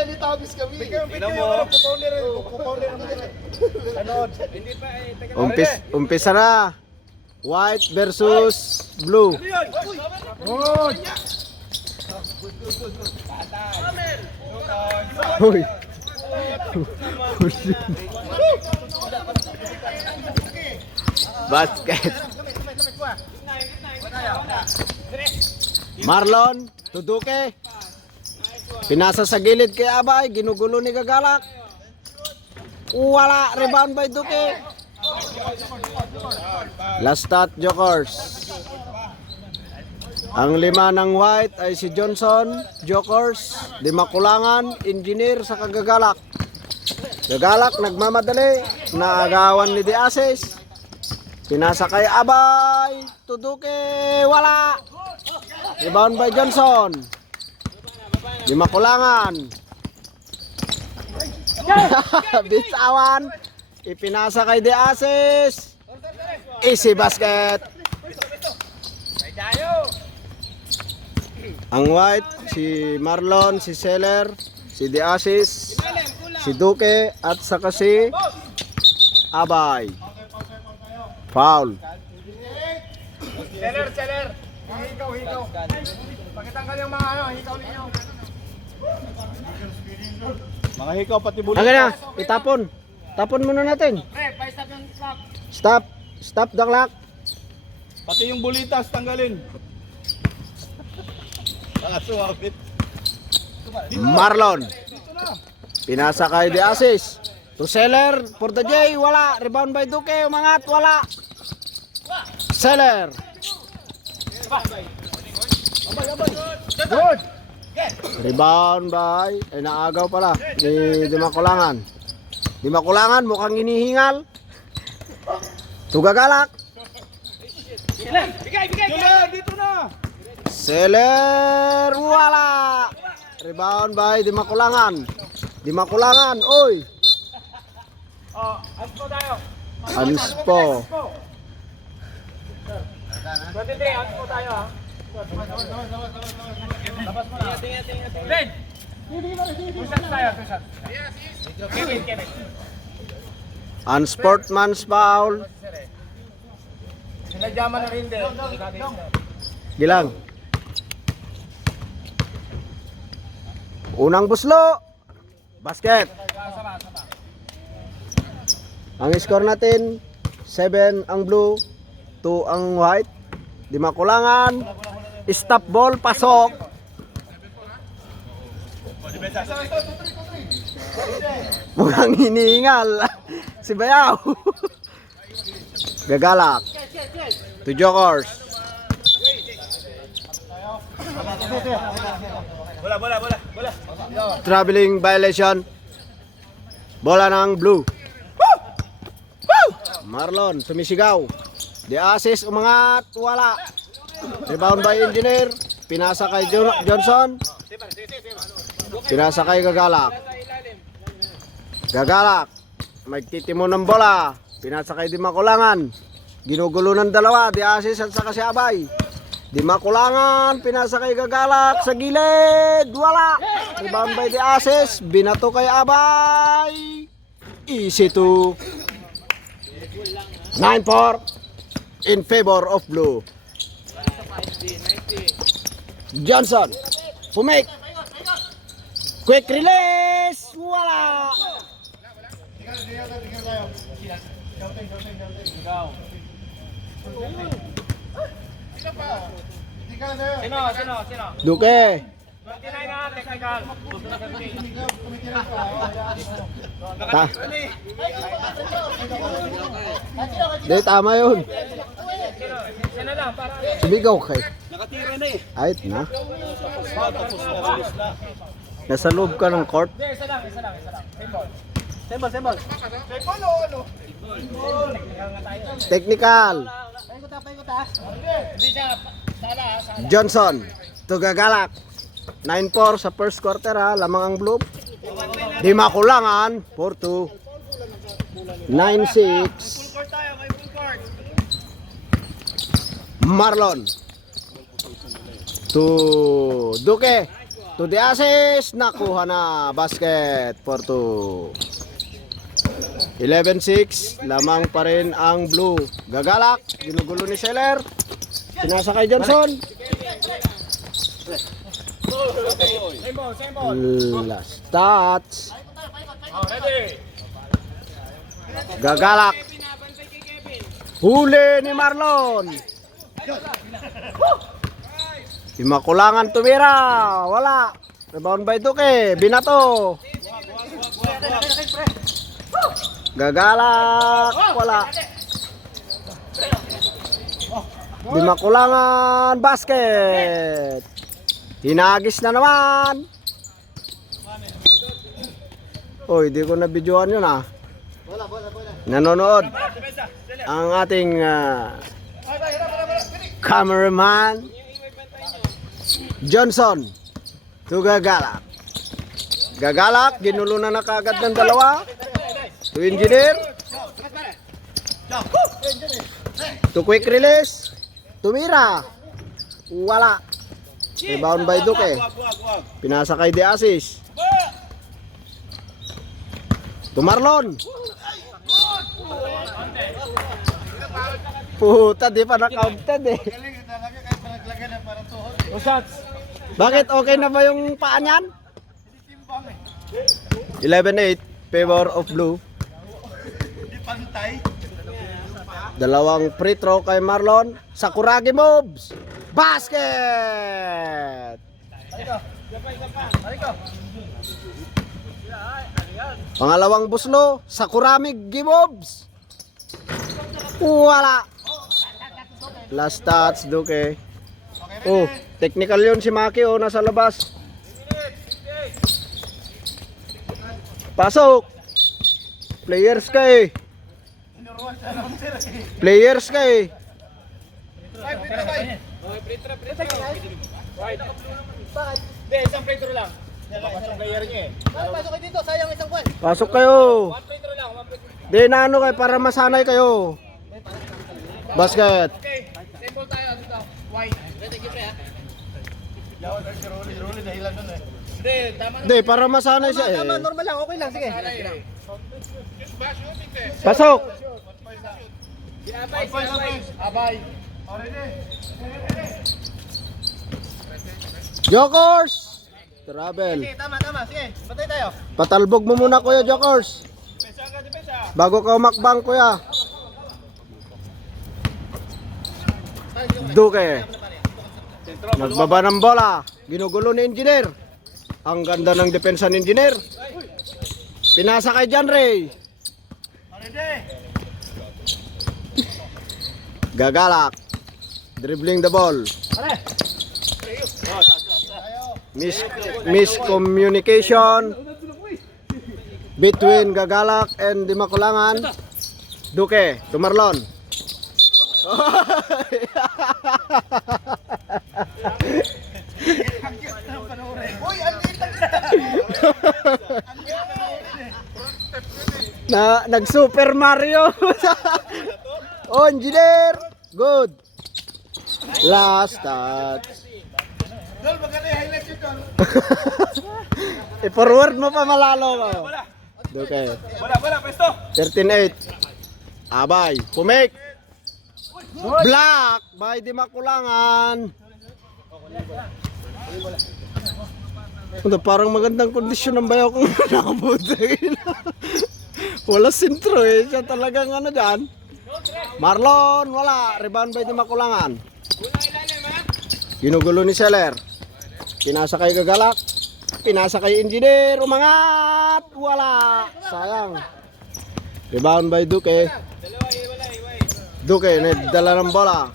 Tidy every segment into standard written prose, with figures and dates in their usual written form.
kami tabis kami. Tingnan mo. Umpisa na. White versus blue. Uy. Basket. Marlon, tuduke. Pinasa sa gilid kay Abay, ginugulo ni Gagalak. Wala, rebound by Duque. Last shot, Jokers. Ang lima ng White ay si Johnson, Jokers, di makulangan, engineer sa Kagagalak. Gagalak nagmamadali, naagawan ni Diasis. Pinasa kay Abay, tuduke, wala. Rebound by Johnson. Di makulangan. Bitawan. Ipinasa kay Diasis. Easy basket. Ang White, si Marlon, si Seller, si Diasis, si Duque, at saka si Abay. Foul. Seller. Hikaw. Pakitanggal yung mga hikaw ninyo. Mga hikaw pati bulit. Hanggang na, itapon. Tapon muna natin. Pre, pa-stop yung clock. Stop the clock. Pati yung bulitas tanggalin. Sumabit. Marlon. Pinasa kay Diasis. To Seller, for the J, wala. Rebound by Duque, umangat, wala. Seller. Good. Rebound by, ay naagaw pala, ni Dimakulangan. Dimakulangan, mukhang hinihingal. Tugagalak. Bigay. Dito na. Seller, wala. Rebound by Dimakulangan. Dimakulangan, oy. Anspo tayo. Anspo. 23, anspo tayo ha. Labas mo na. Tingnan. Red. Tusat tayo, tusat. Kevin. Unsportsman's foul. Sinadyaman na rin din. Gilang. Unang buslo. Basket. Ang score natin 7 ang blue, 2 ang white. Di makulangan. Stop ball, pasok. Mukhang hinihingal. Si Bayaw. Gagalak. To Jokers. Bola. Traveling violation. Bola ng blue. Marlon sumisigaw. Diasis umangat, wala. Rebound by Engineer. Pinasa kay Johnson. Pinasa kay Gagalak. Magtitimo ng bola. Pinasa kay Dimakulangan. Ginugulo ng dalawa, Diasis at saka si Abay. Dimakulangan, pinasa kay Gagalak sa gilid, wala. Rebound by Diasis, binato kay Abay. Easy to 9-4 in favor of blue. Johnson, pumake. Quick release, wala. Sino? Duque. 29 na, technical. Di, tama yun. Sino lang, para Sumigaw kay. nakatira na eh. Ayot na. Tapos na. Nasa loob ka ng court. Hindi, isa lang. Sembol. Sembol o ano? Technical nga tayo. Technical. Paikot ha. Hindi siya, sala. Johnson to Gagalak. 9-4 sa first quarter ha. Lamang ang blue. Di makulangan. 4-2. 9-6. Full court tayo, may full court. Marlon to Duque. to the assist. Nakuha na. Basket for 2. 11-6. Lamang pa rin ang blue. Gagalak. Ginugulo ni Scheller. Pinasa kay Johnson. Last touch. Gagalak. Huli ni Marlon. Imakulangan tumira. Wala. Rebound by Duque. Binato. Gagalak. Wala. Dimakulangan. Basket. Hinagis na naman. Oy, di ko na videoan yun ah. Nanonood ang ating cameraman Johnson to Gagalak. Gagalak, ginulo na kagad ng dalawa. To Engineer. To quick release. Tumira. Wala. Rebound by Duque. Pinasa kay De Asis. To Marlon. Puta, di pa na-counted eh. Bakit okay na ba yung paa niyan? 11-8, favor of blue. Dalawang free throw kay Marlon. Sakuragi moves. Basket! Pangalawang buslo. Sakurami gimobs. Wala. Last touch, Duque. Oh, technical yun si Maki. Oh, nasa labas. Pasok. Players ka eh. Players ka eh. Isang play through lang. Pasok player niya eh. Pasok kayo dito, sayang isang kwan. Pasok kayo. One play through lang. Di na ano kayo para masanay kayo. Basket. Okay, simple tayo dito. White. Thank you, pre ha. Yawa si Rolly dahilan nun eh. Hindi, tama na. Di, para masanay siya eh. Tama, normal lang. Okay lang, sige. Pasok. Abay. Jokers. Travel. Sige, tama. Sige, patay tayo. Patalbog mo muna kuya Jokers. Bago ka umakbang kuya. Duque. Nagbaba ng bola. Ginugulo ni Engineer. Ang ganda ng depensa ni Engineer. Pinasa kay John Ray. Gagalak. Dribbling the ball. Miscommunication between Gagalak and Dimakulangan. Duque to Marlon. Nag Super Mario. Oh, Engineer. Good. Last touch. Dol, maganda yung highlights yun, Dol. I-forward mo pa malalo mo. Okay. Wala, pesto. 13-8. Abay. Pumik. Black. By Dimakulangan. Parang magandang kondisyon ng bayaw kung nakabutagin. Wala sintro eh. Siya talagang ano dyan. Marlon, wala. Rebound by Dimakulangan. Ginugulo ni Scheller. Pinasa kay Gagalak. Pinasa kay Engineer. Umangat. Wala. Sayang. Rebound by Duque. Duque, nagdala ng bola.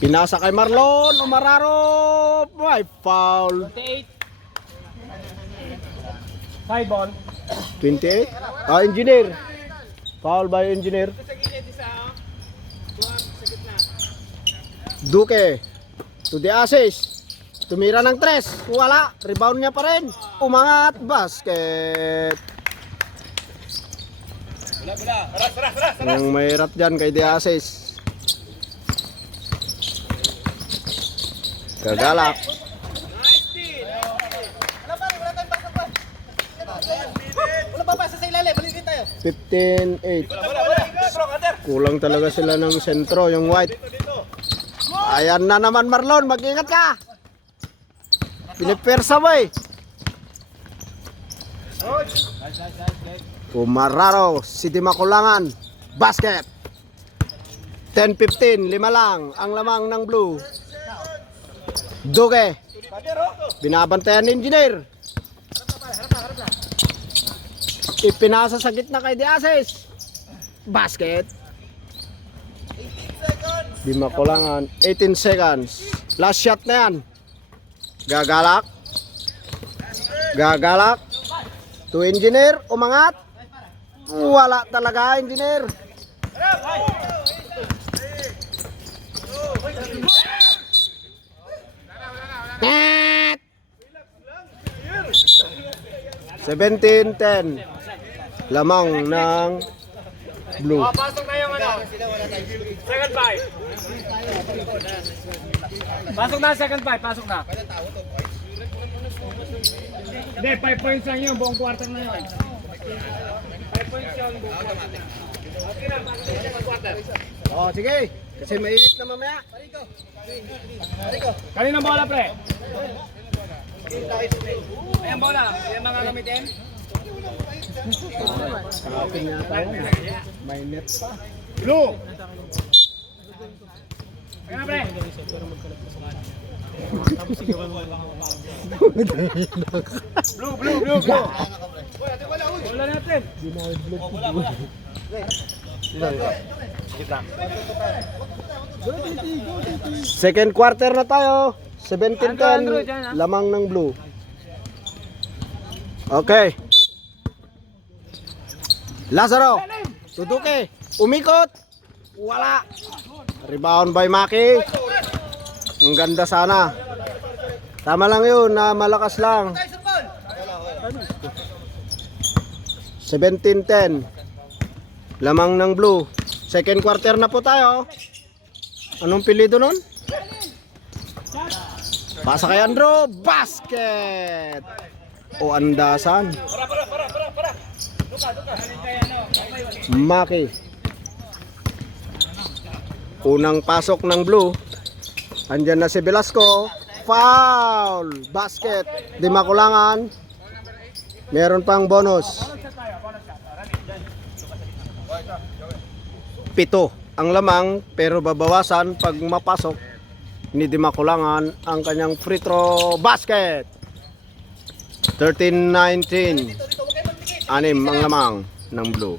Pinasa kay Marlon. Umararo. May foul. 28. High ball. 28. Ah, Engineer. Foul by Engineer. Duque. To the assist. Tumira ng 3. Wala. Rebound niya pa rin. Umangat. Basket. Ang mahirap dyan kay the assist. Gagalak. 15-8. Kulang talaga sila ng sentro, yung white. Ayan na naman Marlon, mag-ingat ka. Pinipersa mo eh. Pumararo, si Dimakulangan. Basket. 10-15, 5 lang ang lamang ng blue. Duge. Binabantayan ni Engineer. Ipinasa sa gitna kay Diases. Basket. Dimakulangan, 18 seconds. Last shot na yan. Gagalak. Gagalak. To Engineer, umangat. Wala talaga, Engineer. Net. 17-10. Lamang ng blue. Pasok na yung ano. Second five. Pasok na second five, pasok na. Hindi, 5 points lang yun, buong quarter na yun. 5 points yun, buong quarter. Okay na, pasok na second quarter. Oh, sige. Kasi mainit na mamaya. Kaninang bola, pre? Ayan bola, ayan mga gamitin. Kapin yata yun. May net pa. Blue! Ayan, pre. Blue. Bola natin. Second quarter na tayo. 17-10. Lamang ng blue. Okay. Lazaro. Suduki. Umikot. Wala. Rebound by Maki. Ang ganda sana. Tama lang yun na malakas lang. 17-10. Lamang ng blue. Second quarter na po tayo. Anong pilido nun? Pasa kay Andro. Basket. O andasan. Maki. Unang pasok ng blue. Andyan na si Velasco. Foul. Basket. Dimakulangan. Meron pang bonus. 7 ang lamang pero babawasan pag mapasok ni Dimakulangan ang kanyang free throw basket. 13-19. 6 ang lamang ng blue.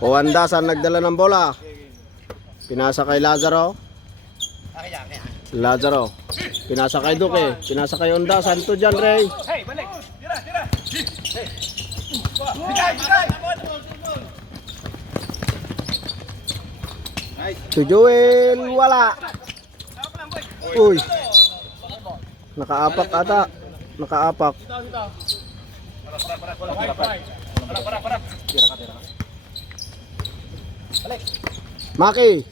O andasan nagdala ng bola. Pinasa kay Lazaro. Pinasa kay Duque. Pinasa kay Ondasan to John Ray. Hey, balik. Tira. To Joel, wala. Uy. Nakaapak ata. Nakaapak. Maki.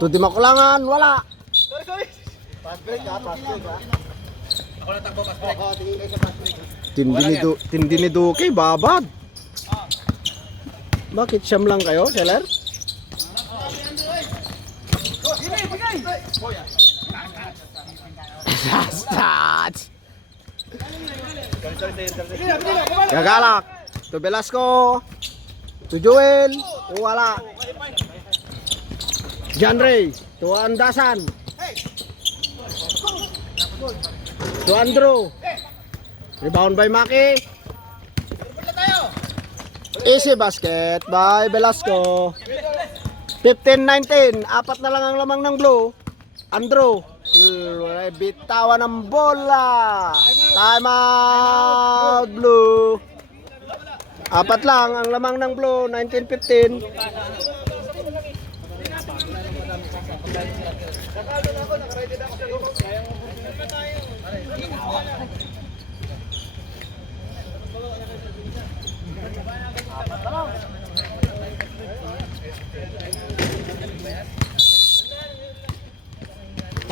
To Dimakulangan, wala. Sorry. Pass break ha. Ako na takbo, pass break. Tingin kayo sa pass break. Tindi ni Duque, babad. Bakit siyam lang kayo, Seller? Last touch. Gagalak. To Velasco. To Joel. Wala. John Ray. To Andasan. To Andrew. Rebound by Maki. Easy basket by Velasco. 15-19. 4 na lang ang lamang ng blue. Andrew. Bitawan ng bola. Time out blue. 4 lang ang lamang ng blue. 19-15.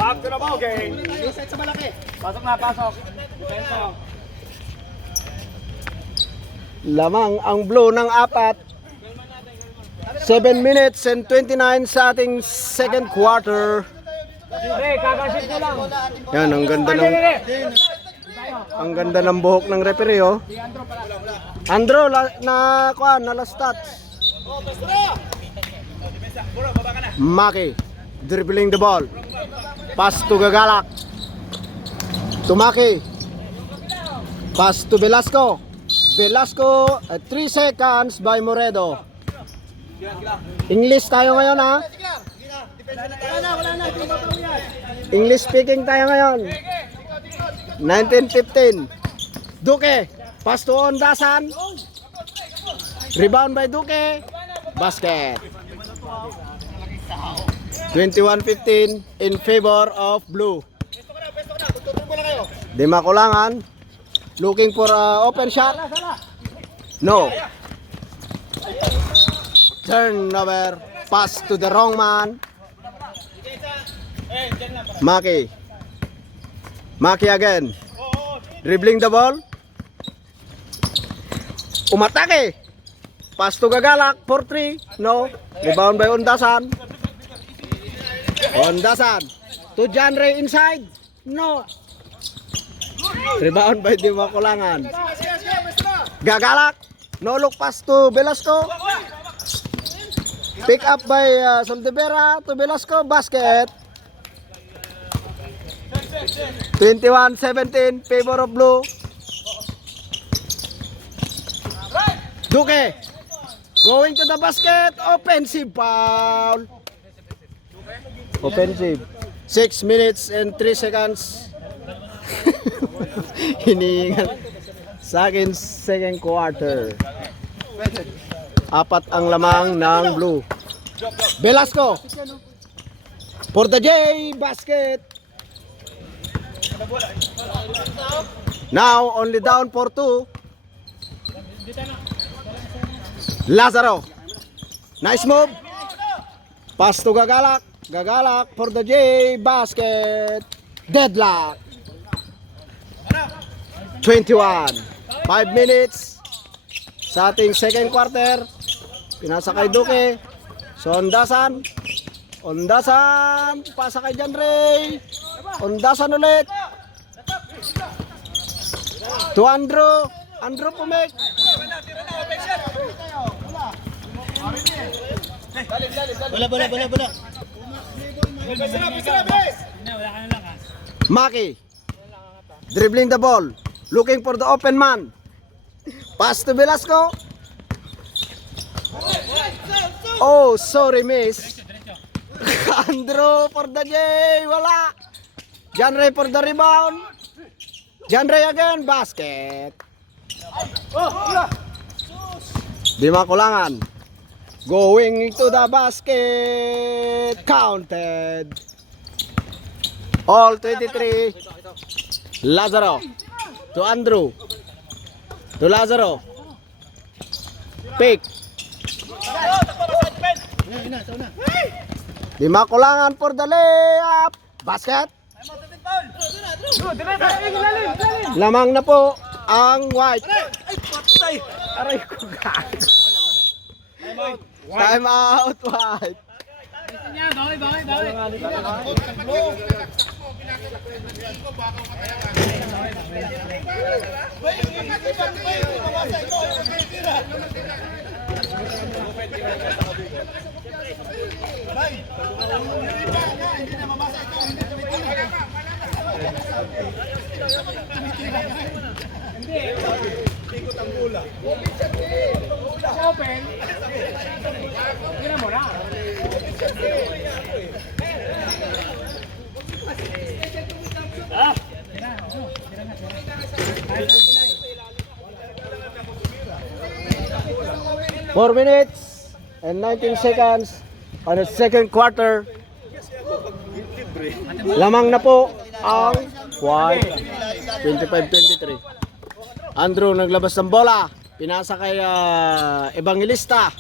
Back to the ball game. Reset sa malaki. Pasok na, pasok. Defenso. Lamang ang blue ng apat. 7 minutes and 29 sa ating second quarter. Hey, kakasit ko lang. Yan, ang ganda ng buhok ng referee, oh. Andro, na last touch. Maki, dribbling the ball. Pass to Gagalak. To Maki. Pass to Velasco. Velasco, 3 seconds by Moredo. English tayo ngayon, ha? English speaking tayo ngayon. 1915. Duque, pass to Ondasan. Rebound by Duque. Basket. 21-15 in favor of blue. Di makulangan. Looking for open shot. No. Turnover. Pass to the wrong man. Maki. Maki again. Dribbling the ball. Umatake. Pass to Gagalak for 3. No. Rebound by Ondasan. Ondasan. To Janre inside. No. Rebound by Di Makulangan. Gagalak. No look pass to Velasco. Pick up by Soldevera to Velasco. Basket. 21-17. Favor of blue. Duque. Going to the basket. Offensive foul. Offensive. 6 minutes and 3 seconds. Hinihingal sa akin second quarter. Apat ang lamang ng blue. Velasco for the J. Basket. Now only down for 2. Lazaro. Nice move. Pass to Gagalak. Gagalak for the J. Basket. Deadlock. 21. 5 minutes sa ating second quarter. Pinasa kay Duque. So Ondasan. Ondasan. Pasa kay Janre. Ondasan ulit. To Andrew. Andrew pumek. Bola. Maki. Dribbling the ball. Looking for the open man. Pass to Velasco. Oh, sorry miss. Andrew for the J. Wala. Janre for the rebound. Janre again. Basket. Di Makulangan. Going to the basket. Counted. All 23. Lazaro. To Andrew. To Lazaro. Pick. Di Makulangan for the layup. Basket. Lamang na po ang white. Aray ko guys. Time out white. Open. Tira mo na. Four minutes and 19 seconds on the second quarter. Lamang na po ang white. 25-23. Andrew naglabas ng bola. Pinasa kay Evangelista.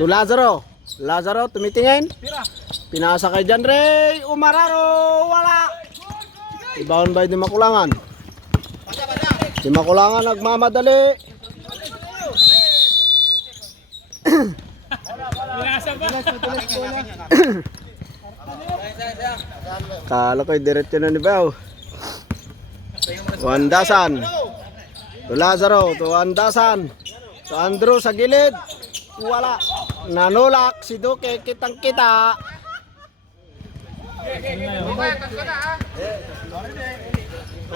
To Lazaro. Lazaro tumitingin. Pinasa kay Janre. Umararo. Wala. Rebound by Di Makulangan. Di Makulangan nagmamadali. Kala ko'y diretso na ni Bao. Tuandasan. To Lazaro, tuandasan. To Andrew sa gilid. Wala. Nanulak si Duque, kitang kita.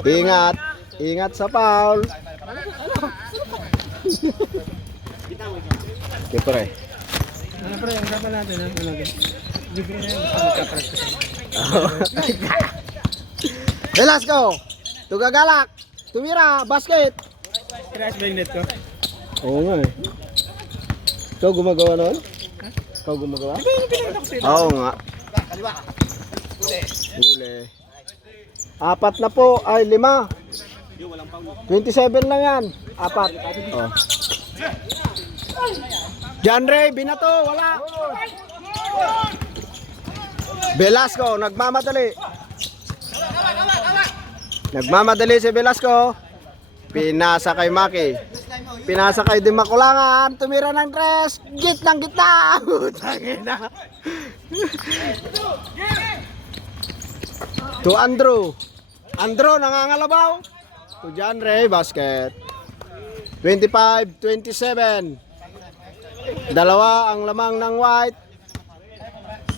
Ingat. Ingat sa foul. Okay, pre. Pre, ang gaba natin. Libre na yun. Velasco. Tugagalak. Tumira. Basket. Crash ba yung net ko? Oo nga eh. Ikaw gumagawa noon? Ikaw gumagawa? Oo nga. Huli. 4 na po. Ay, 5. 27 lang yan. 4. Oh. John Ray, binato. Wala. Velasco, nagmamadali. Nagmamadali si Velasco. Pinasa kay Maki. Pinasa kay Dimakulangan. Tumira ng tres. Gitnang gitna. Tangina. To Andrew. Andrew nangangalabaw. To John Ray, basket. 25-27. Dalawa ang lamang ng white.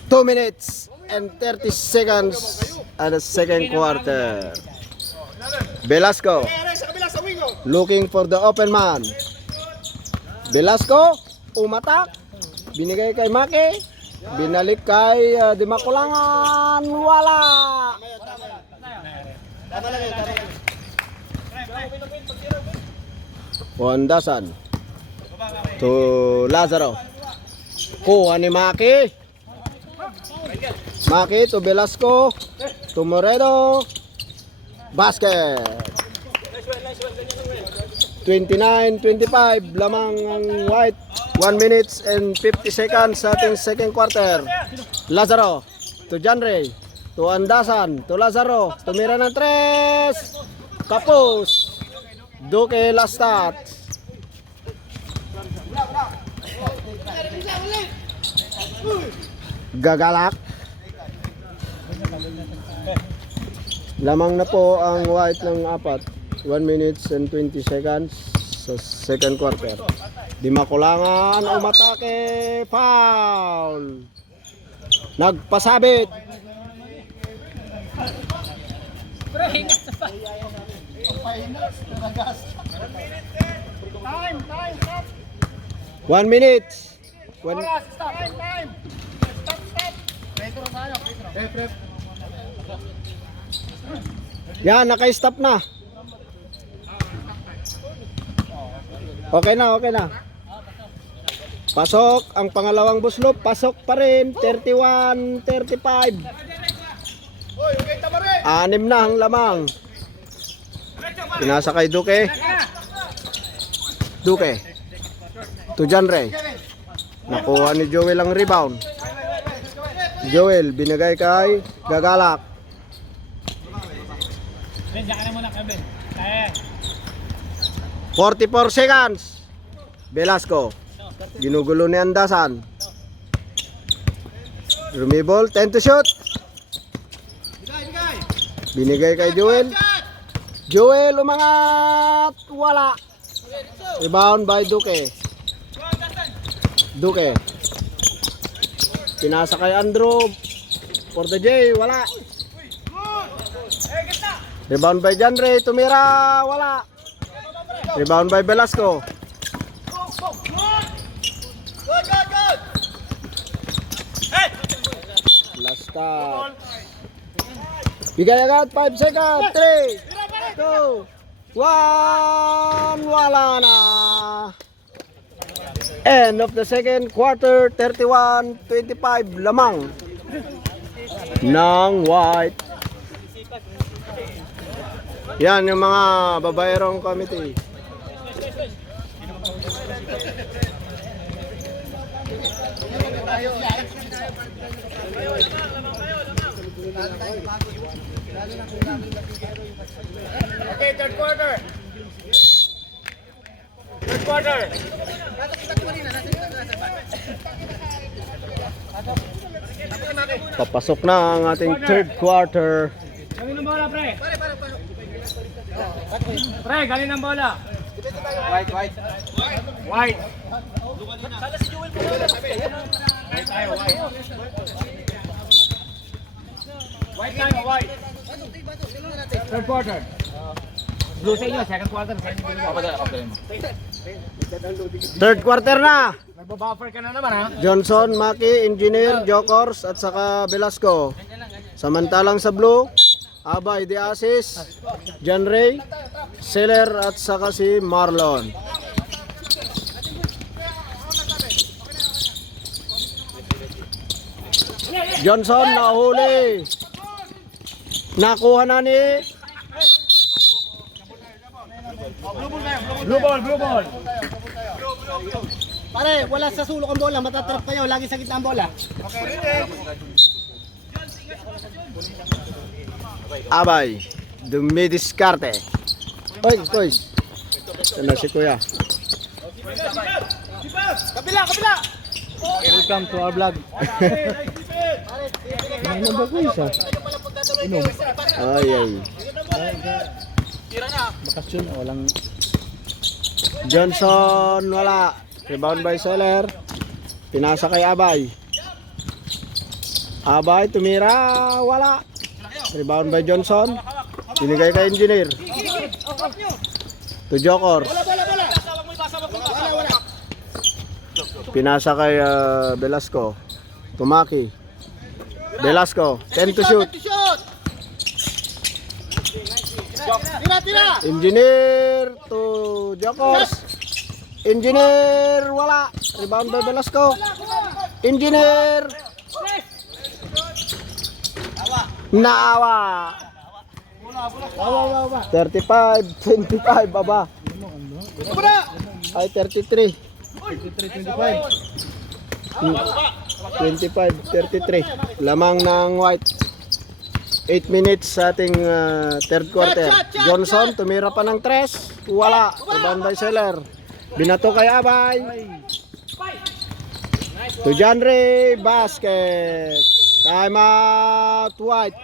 2 minutes and 30 seconds at the second quarter. Velasco looking for the open man. Velasco umatak. Binigay kay Maki. Binalik kay Dimakulangan. Wala. Tuandasan. To Lazaro. Kuha ni Maki. Maki to Velasco. To Moreno. Basket. 29-25. Lamang ang white. 1 minutes and 50 seconds sa ating second quarter. Lazaro. To John Ray. To Andasan. To Lazaro. Tumira ng tres. Kapos. Duque last start. Gagalak. Lamang na po ang white ng 4. 1 minutes and 20 seconds sa second quarter. Dimakulangan umatake. Foul. Nagpasabit. Time, stop. 1 minute. Oras, stop. Time. Stop. Retro tayo, retro. Yan, naka-stop na. Okay na. Pasok ang pangalawang buslop. Pasok pa rin. 31-35. 6 na ang lamang. Pinasa kay Duque. To John Ray. Nakuha ni Joel ang rebound. Joel binigay kay Gagalak. Ben, diyan ka na muna, Ben. Kaya. 44 seconds. Velasco. Ginugulo ni Andasan. Rumibol. 10 to shoot. Binigay kay Joel. Joel umangat. Wala. Rebound by Duque. Pinasa kay Andrew. For the J. Wala. Rebound by John Ray. Tumira. Wala. Rebound by Velasco. Last stop. Bigay agad. 5 seconds. 3, 2, 1. Wala na. End of the second quarter. 31-25. Lamang ng white. Yan yung mga babaerong committee. Okay, third quarter. Papasok na ang ating third quarter. Galing ng bola, pre. Pre, galing ng bola. White. White tayo, white. White tayo, white. Third quarter. Blue sa inyo, second quarter. Third quarter na. Nagbabuffer ka na naman, ha? Johnson, Maki, Engineer, Jokors at saka Velasco. Samantalang sa blue, Abay De Asis, John Ray, Seller at saka si Marlon. Johnson nahuli. Nakuha na ni Blue ball. Pare, wala sa sulok ang bola, matatrap kayo, lagi sa gitna ang bola. Abay, dumidiskarte. Hoy, hoy. Ito na si Kuya. Kabila! Welcome to our vlog. Ano ba ko isa? Ay. Bakasyon, walang... Johnson, wala. Rebound by Seller. Pinasa kay Abay. Abay, tumira, wala. Rebound by Johnson. Binigay kay Engineer. To Jokors. Pinasa kay Velasco. Tumaki. Velasco, 10 to shoot. Tira! Engineer to Jokors. Engineer, wala. Rebound by Velasco. Engineer. Naawa. 35-25 baba. Ay 33. 25-33. Lamang ng white. 8 minutes sa ating third quarter. Johnson tumira pa ng 3. Wala. Rebound by Seller. Binato kay Abay. To John Ray. Basket. Time out white.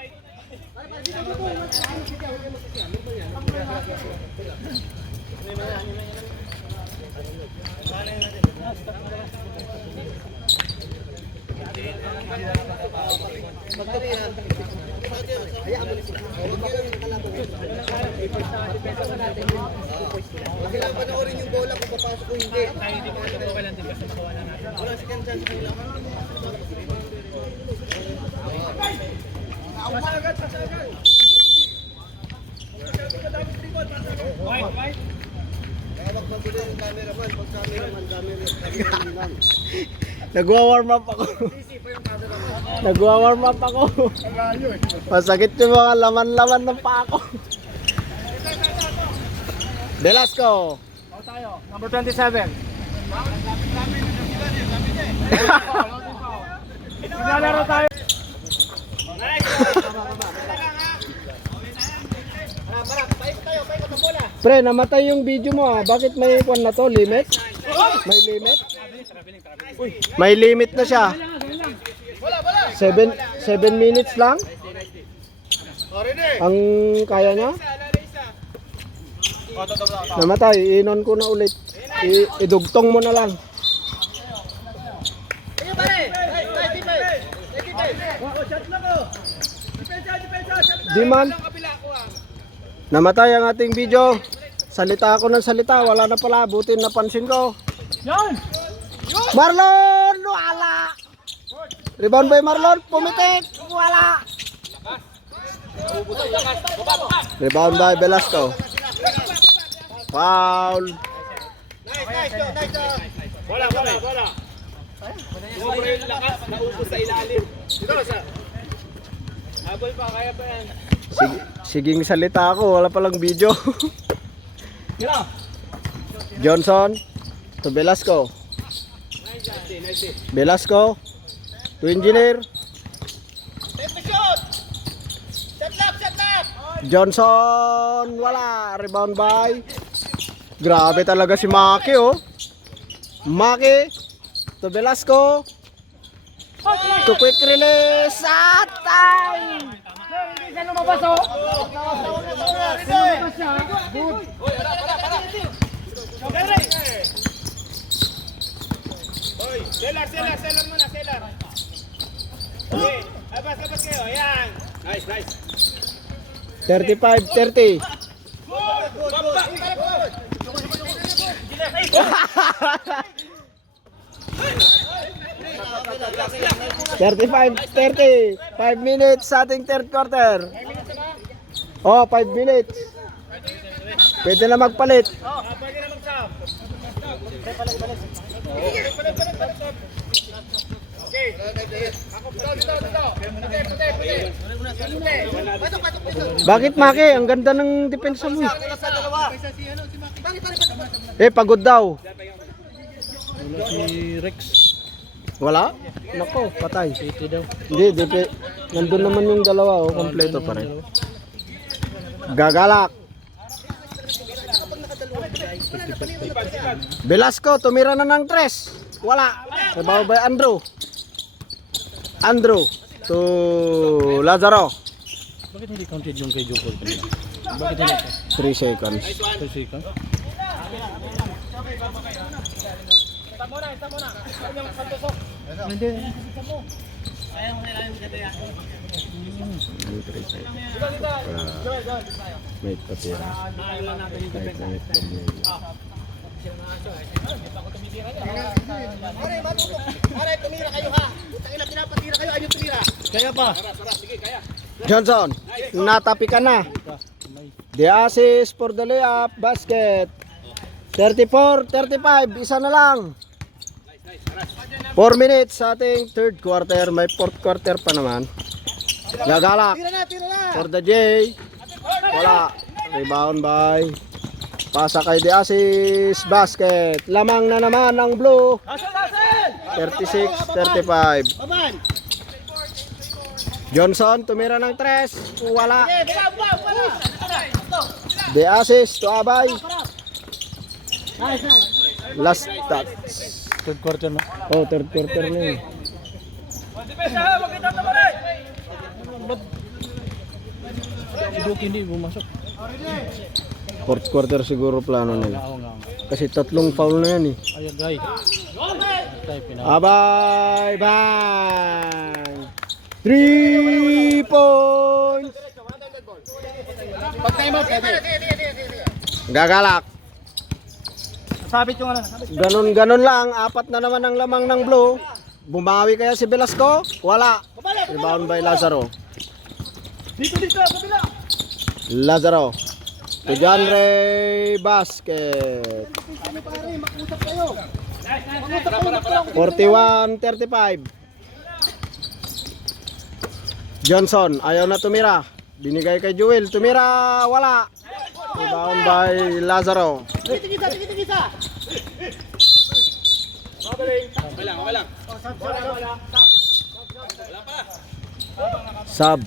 Kailangan panoorin yung bola kung papasok o hindi. Wala si Ken Chan. White. Hawak na muli yung cameraman. Pag cameraman lang. Nagwa-warm up ako. Nagwa-warm up ako. Masakit yung mga laman-laman ng paa ko. Velasco. Tayo, number 27. Naglalaro tayo. Pre, namatay yung video mo ah. Bakit may one na to? Limit? May limit? May limit na siya. 7 minutes lang? Ang kaya niya? Namatay, inon ko na ulit. Idugtong mo na lang. Diman. Namatay ang ating video. Salita ako ng salita, wala na pala. Buti napansin ko. Yan! Marlon! Wala! Rebound by Marlon, pumitik! Wala! Rebound by Velasco. Foul. Bola. Sobra yung lakas, naubos sa ilalim. Dito sa. Habol pa, kaya pa yan. Siging salita ako, wala palang video. Johnson to Velasco. Velasco to Engineer. Johnson, wala. Rebound by. Grabe talaga si Maki oh. Maki to Velasco. To quick release at time. Hindi siya lumabas, oh. Lumabas siya. Good. Seller muna, seller. Okay, abas kayo, ayan. Nice. 35-30. 35-30. 5 minutes sa ating third quarter. Oh, 5 minutes. Pwede na magpalit. Pwede na mag-sub. Okay. Ako dito. Bakit, Maki? Ang ganda ng depensa mo. Pagod daw. Si Rex. Wala? Nako, patay. City daw. Hindi, nandun naman yung dalawa, oh, kompleto pa rin. Gagalak. Velasco, tumira na ng 3. Wala. Sabaw by Andrew. Andrew to Lazaro. Bakit hindi counted yung kay Jokol kanina? Bakit hindi pa? 3 seconds. 2 seconds? Isa muna. Yung pantusok. Hindi. May patira. Pare, tumira kayo ha. Putang ina, pinapatira kayo, ayaw tumira. Kaya pa. Johnson, natapi ka na. The assist for the layup basket. 34-35, isa na lang. 4 minutes sa ating third quarter. May fourth quarter pa naman. Gagalak Tira na. for the J. Wala. Rebound by pasa kay The Assist basket. Lamang na naman ang blue. 36-35. Baban. Johnson tumira ng 3. Wala. The Assist to Abay. Last touch. Third quarter na. Oh, third quarter na yun. Si Duke hindi bumasok. Fourth quarter siguro plano nila. Oo nga. Kasi 3 foul na yan eh. Ayagay. Tayo pinaka. Abay, bang! 3 points! Gagalak. Sabit yung ano. Ganon lang. 4 na naman ang lamang ng blue. Bumawi kaya si Velasco? Wala. Rebound by Lazaro. Dito, kabila. Lazaro. To John Ray basket. 41-35. Johnson, ayaw na tumira. Binigay kay Jewel. Tumira, wala. Rebound by Lazaro. Tigisa. Sub.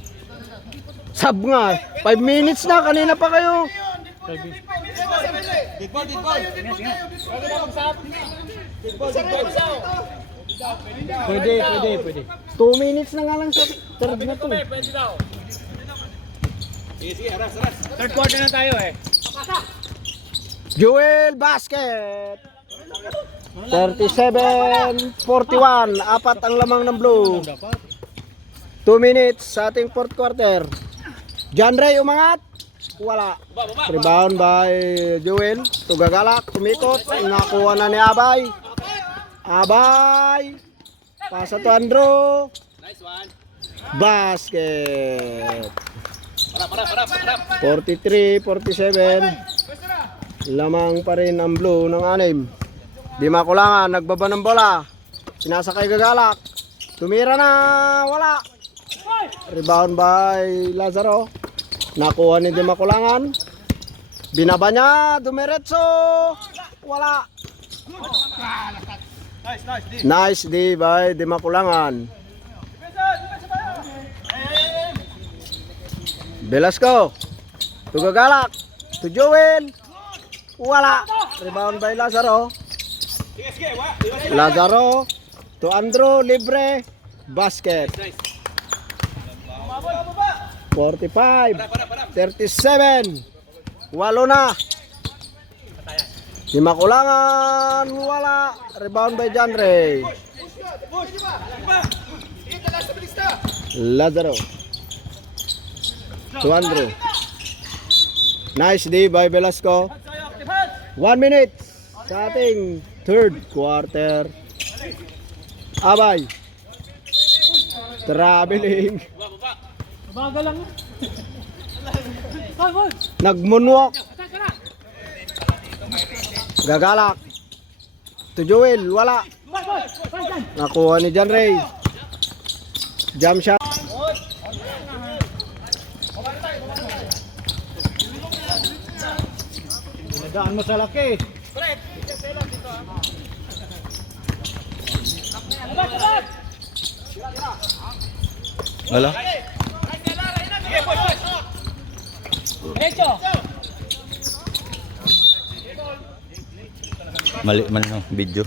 Sub nga. 5 minutes na. Kanina pa kayo. Pwede. 2 minutes na nga lang sa third na to. Pwede daw. Sige, aras. Third quarter na tayo eh. Jewel basket. 37-41. 4 ang lamang ng blue. 2 minutes sa ating fourth quarter. John Ray umangat. Wala. Rebound by Joel. Tugagalak. Tumikot. Nakuha na ni Abay. Abay. Pasa to Andrew. Basket. 43-47. Lamang pa rin ang blue ng 6. Di makulangan. Nagbaba ng bola. Sinasakay Gagalak. Tumira na. Wala. Rebound by Lazaro. Nakuha ni Di Makulangan. Binaba niya. Dumiretso. Wala. Nice D by Di Makulangan. Velasco. To Gagalak. To Joel. Wala. Rebound by Lazaro. Lazaro. To Andrew. Libre. basket. 45, 37, 8 na. 5 kulangan, wala. Rebound by John Ray. Lazaro. Juandro. Nice D by Velasco. 1 minute sa ating third quarter. Abay. Traveling. Bagal lang. Nag-moonwalk. Gagalak. To Joel, wala. Nakuha ni John Ray. Jump shot. Daan mo sa laki. Wala. Mali man yung video.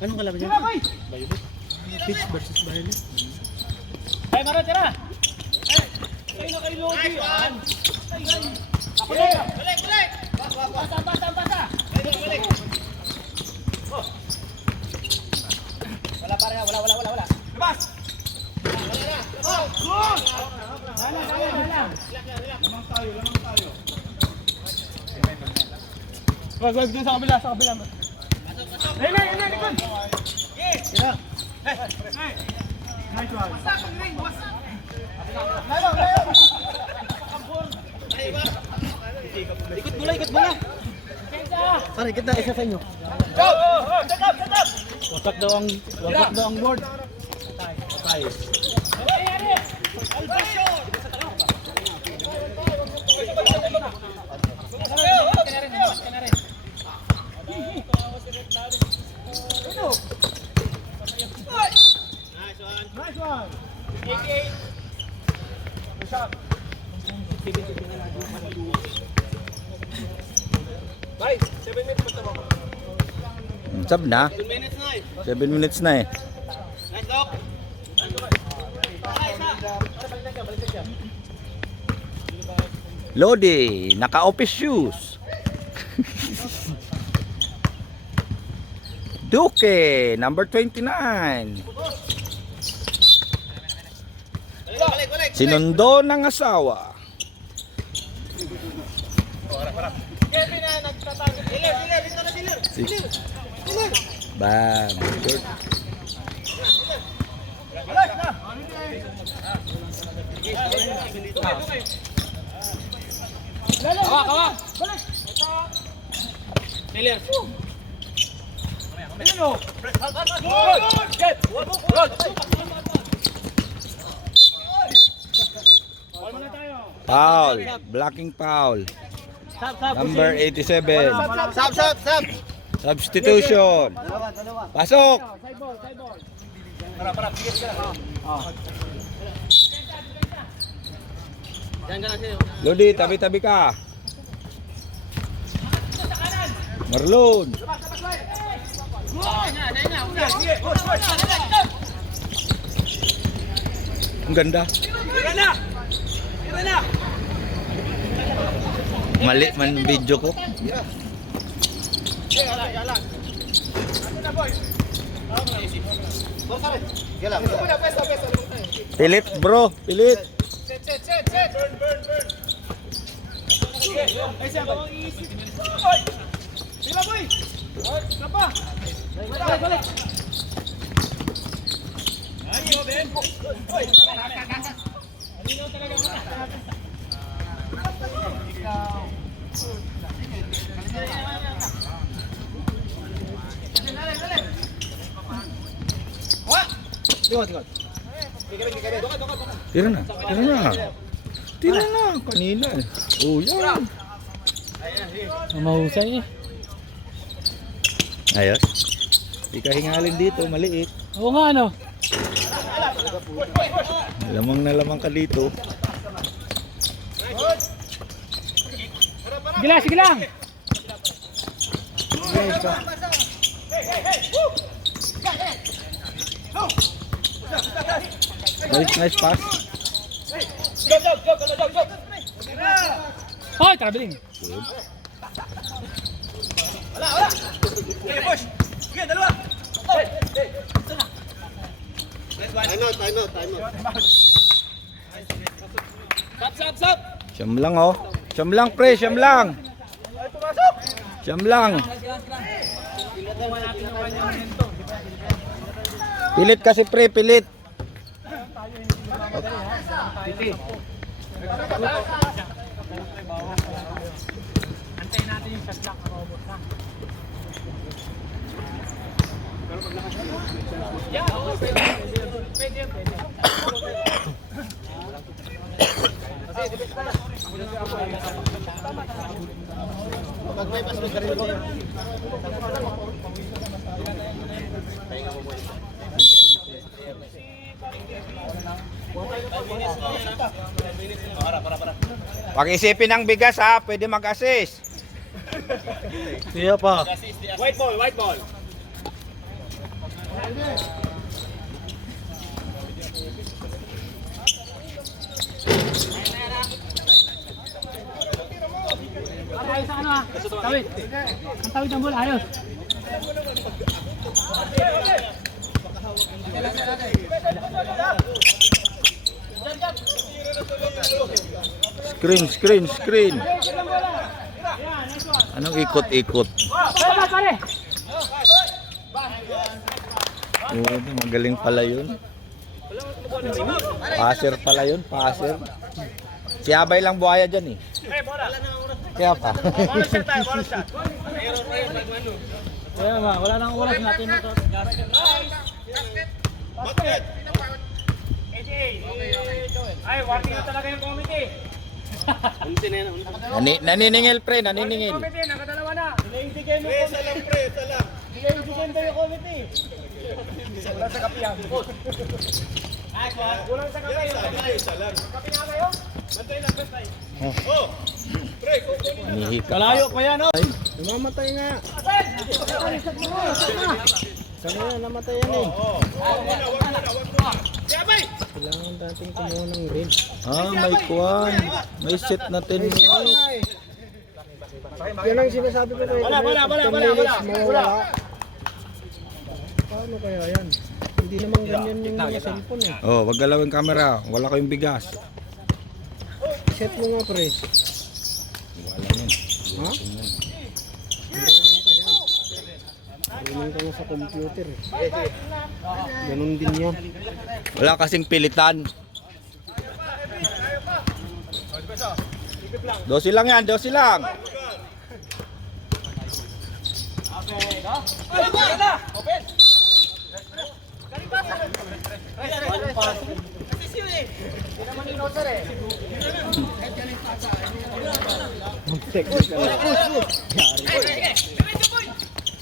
Anong kalaban niya? Pitch versus Bahili. Ay, Mara, tira! Ay, na kay Lodi. Ako na! Balik! Basa! Wala pa rin, wala. Labas! Wala. Lamang tayo. Wag dun sa kabila. Ayun na, likod! Yeah! Hey! Nice one. Ikot bola. Pare, kita isa sa inyo. Go! Set up! Wasak daw ang board. Nice one. 88. Shot. Bye. 7 minutes pa tayo. Sab na. 7 minutes na eh. 7 minutes na eh. Nice lock. Lodi, naka-office shoes. Duque, number 29. Balik. Sinundo ng asawa. Kevin na nagtatago. Dealer. Bam. Short. Balik na. Kawa. Balik. Dealer. Ayun o. Get. Foul. Blocking foul. Number 87. Sab. Substitution. Pasok. Lodi, tabi-tabi ka. Marlon. Ang ganda. Mali man video ko. Pilit bro, pilit. Set. Burn. Ay, siya bang iisip? Sila boy! Napa! Balik! Ayun, Ben! Oy! Alinaw talaga mo. Tira na. Kanina eh. Oh, yan. Mahusay eh. Ayos. Di ka hingalin dito, maliit. Oo nga ano. Lamang na lamang ka dito. Sige lang. Nice pass. Hoy, traveling. Time out. Siyam lang oh. Siyam lang pre, siyam lang. Siyam lang. Pilit kasi pre, pilit. Antayin natin yung shot clock. Robot na. Pag may pas may karino. Pag-isipin ng bigas ha, pwede mag-assist. Siya pa. White ball. Ayos sa ano ah. Tawid. Ang tawid ng bola, ayos. Screen. Anong ikot-ikot? Pare. Oo, magaling pala yun. Passer pala yun, passer. Si Abay lang buhaya dyan eh. Kaya pa. Kaya nga, wala nang oras natin ito. Ay, working na talaga yung committee. Naniningil pre, naniningil. Committee, nakadalawa na. Naiintigay mo yung committee. Naiintigay mo yung committee. Kulang sa kape yan. Kulang sa kape. Kape nga kayo? Bantay lang, bantay. Manihika. Kalayo pa yan, oh. Namatay nga. Kanina namatay yan eh. Kailangan dating kumuha ng rin. May kuwan. May set na 10 minutes. Yan ang sinasabi ko na Wala. mawawala. Paano kaya yan? Hindi naman ganyan yung mga cellphone eh. Oh, wag galawin camera. Wala kayong bigas. Set mo nga pre. Wala yan. Ha? Ganun ka nga sa computer eh. Ganun din yan. Wala kasing pilitan. Dosi lang yan, dosi lang.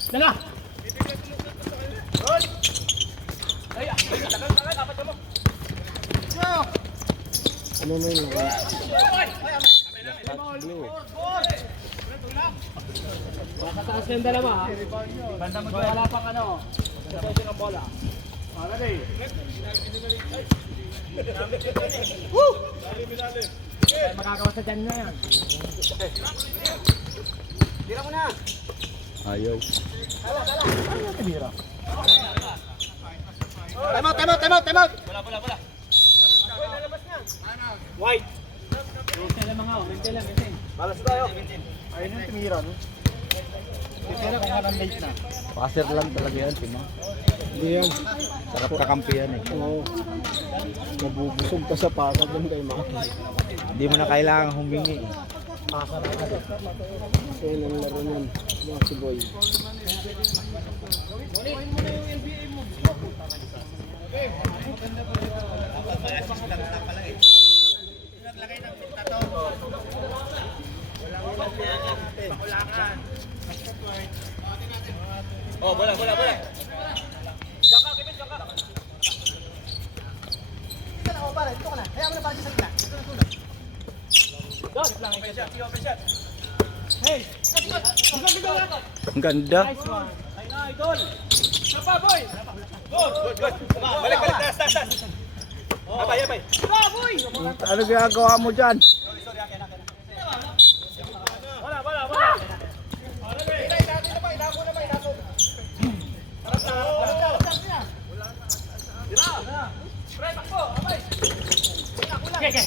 Dala. Ano na yun? Makataas yung dalawa ha. Banda mo wala pang ano. Possession ng bola. Para din. Woo! Makakawa sa dyan na yan. Tira mo na. Ayaw. Time out. White. Maintain lang mga. Maintain. Balas tayo. Ayun yung tumira no? Maintain kung anong late na. Passer lang talaga yan, Timo. Hindi yan. Sarap kakampihan eh. Oo. Nabubusog ka sa pasag doon kay Maki. Hindi mo na kailangan humingi eh. So yun ang laro nun. Maki boy. Oh, bola. Hey! Bigo! Ang ganda. Nice one. Ay na, idol. Sapa, boy. Good. Balik. Tas. Abay. Go, boy. Ano ginagawa mo dyan? Wala. Okay.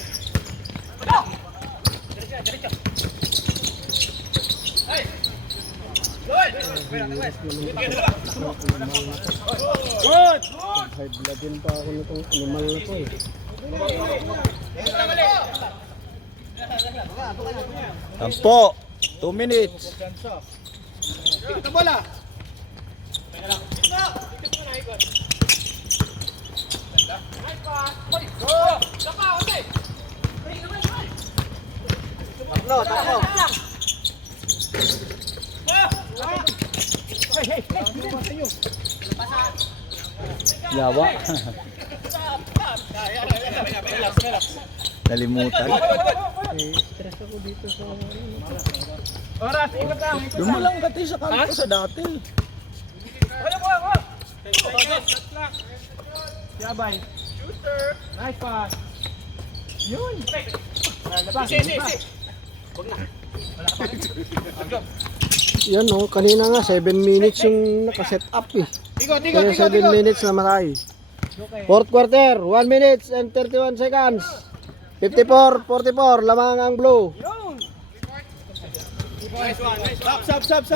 Good. High blood din pa ako nitong animal na to eh. Tampo. 2 minutes. Yawa. Nalimutan. Oras, ikot lang. Dumalang ka tayo sa kanto sa dati. Wala. Yabay. Shooter. Nice pass. Yun. Labas. Yan oh, kanina nga 7 minutes yung nakaset up eh. Kaya 7 minutes na matay. Fourth quarter, 1 minutes and 31 seconds. 54-44, lamang ang blue.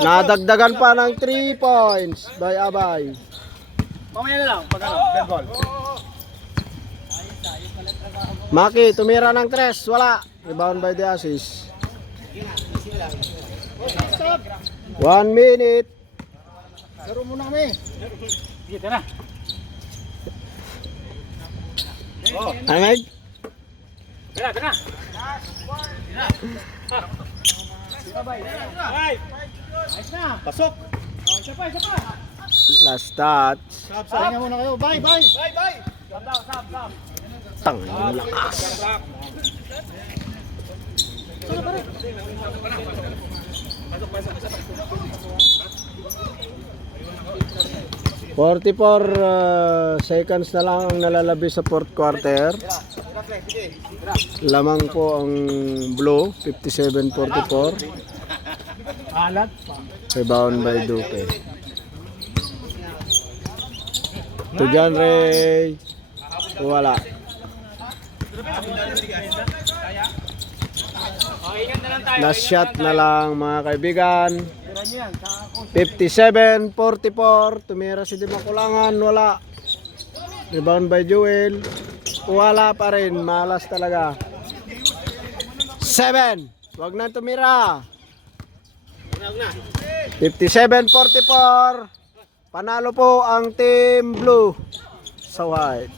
Nadagdagan pa ng 3 points by Abay. Mamaya na lang. Pag dead ball. Maki, tumira ng 3, wala. Rebound by the assist. 1 minute. Laro muna kami. Sige, tara. Ano Meg? Tara. Ay! Ayos na. Pasok. Isa pa. Last touch. Salingan muna kayo. Bye. Stop. Tang lakas. 44 seconds na lang ang nalalabi sa fourth quarter. Lamang po ang blue, 57-44. Alat. Rebound by Duque. To John Ray. Wala. Ingat na lang tayo. Last shot na lang mga kaibigan. Tira nyo yan. 57-44. Tumira si Di Makulangan. Wala. Rebound by Joel. Wala pa rin. Malas talaga. 7. Wag na tumira. 57-44. Panalo po ang Team Blue sa white.